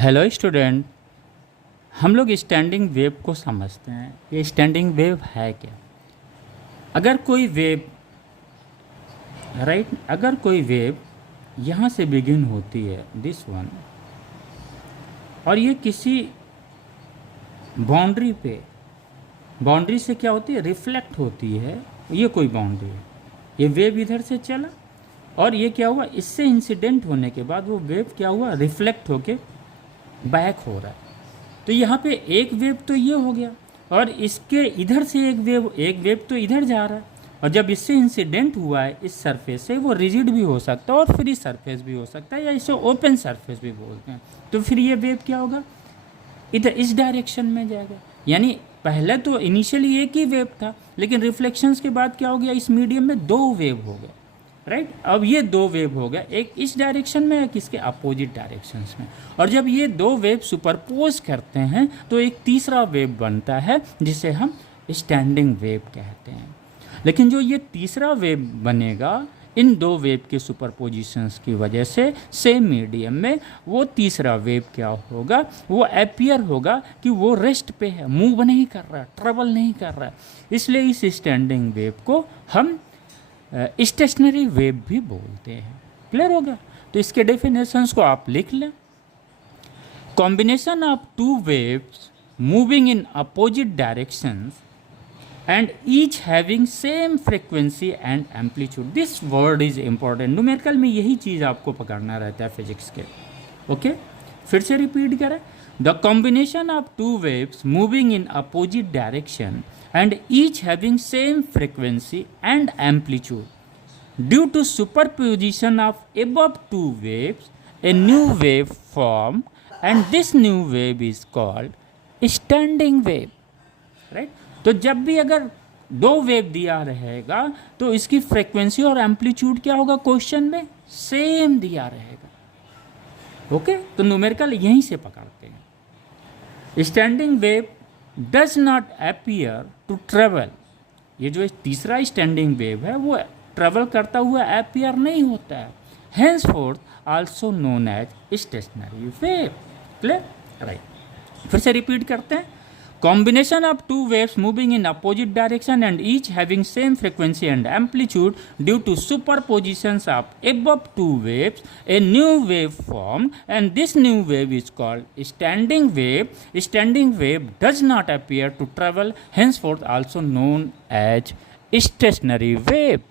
Hello student, हम लोग standing wave को समझते हैं। ये स्टैंडिंग वेव है क्या? अगर कोई वेव अगर कोई वेव यहाँ से बिगिन होती है, दिस वन, और ये किसी बाउंड्री से क्या होती है, रिफ्लेक्ट होती है। ये कोई बाउंड्री है, ये वेव इधर से चला और ये क्या हुआ, इससे इंसिडेंट होने के बाद वो वेव क्या हुआ, रिफ्लेक्ट होके बैक हो रहा है। तो यहाँ पे एक वेव तो ये हो गया और इसके इधर से एक वेव तो इधर जा रहा है, और जब इससे इंसिडेंट हुआ है इस सरफेस से, वो रिजिड भी हो सकता है और फ्री सरफेस भी हो सकता है, या इसे ओपन सरफेस भी बोलते हैं। तो फिर ये वेव क्या होगा, इधर इस डायरेक्शन में जाएगा। यानी पहले तो इनिशियली एक ही वेव था, लेकिन रिफ्लेक्शंस के बाद क्या हो गया, इस मीडियम में दो वेव हो गए। राइट, अब ये दो वेव हो गया, एक इस डायरेक्शन में, एक इसके अपोजिट डायरेक्शंस में। और जब ये दो वेव सुपरपोज करते हैं तो एक तीसरा वेव बनता है जिसे हम स्टैंडिंग वेव कहते हैं। लेकिन जो ये तीसरा वेव बनेगा इन दो वेव के सुपरपोजिशंस की वजह से सेम मीडियम में, वो तीसरा वेव क्या होगा, वो अपीयर होगा कि वो रेस्ट पे है, मूव नहीं कर रहा, ट्रेवल नहीं कर रहा। इसलिए इस स्टैंडिंग वेव को हम स्टेशनरी वेव भी बोलते हैं। क्लियर होगा? तो इसके डेफिनेशंस को आप लिख लें। Combination of two waves moving in opposite directions and each having same frequency and amplitude. This word is important. Numerical में यही चीज़ आपको पकड़ना रहता है फिजिक्स के। ओके, फिर से रिपीट करें। The combination of two waves moving in opposite direction and each having same frequency and amplitude. Due to superposition of above two waves, a new wave formed, and this new wave is called standing wave. Right? तो जब भी अगर दो wave दिया रहेगा तो इसकी frequency और एम्पलीट्यूड क्या होगा, क्वेश्चन में सेम दिया रहेगा। ओके, तो न्यूमेरिकल यहीं से पकड़ते हैं। Standing wave does not appear to travel. ये जो तीसरा स्टैंडिंग वेव है वो ट्रेवल करता हुआ अपीयर नहीं होता है। Henceforth also known as stationary wave. Clear? Right, फिर से रिपीट करते हैं। Combination of two waves moving in opposite direction and each having same frequency and amplitude, due to superpositions of above two waves, a new wave formed, and this new wave is called standing wave. Standing wave does not appear to travel, henceforth also known as stationary wave.